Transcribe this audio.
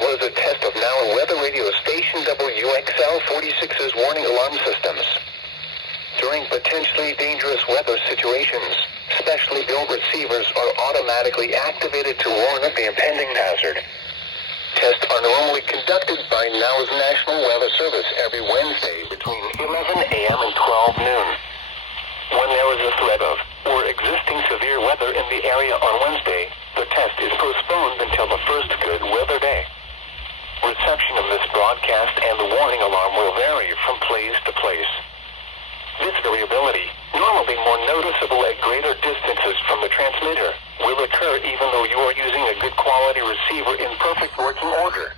was a test of now weather radio station WXL46's warning alarm systems. During potentially dangerous weather situations, specially built receivers are automatically activated to warn of the impending hazard. Tests are normally conducted by NOW's National Weather Service every Wednesday between 11 a.m. and 12 noon. When there is a threat of or existing severe weather in the area on Wednesday, the test is postponed until the first good weather day. Reception of this broadcast and the warning alarm will vary from place to place. This variability, normally more noticeable at greater distances from the transmitter, will occur even though you are using a good quality receiver in perfect working order.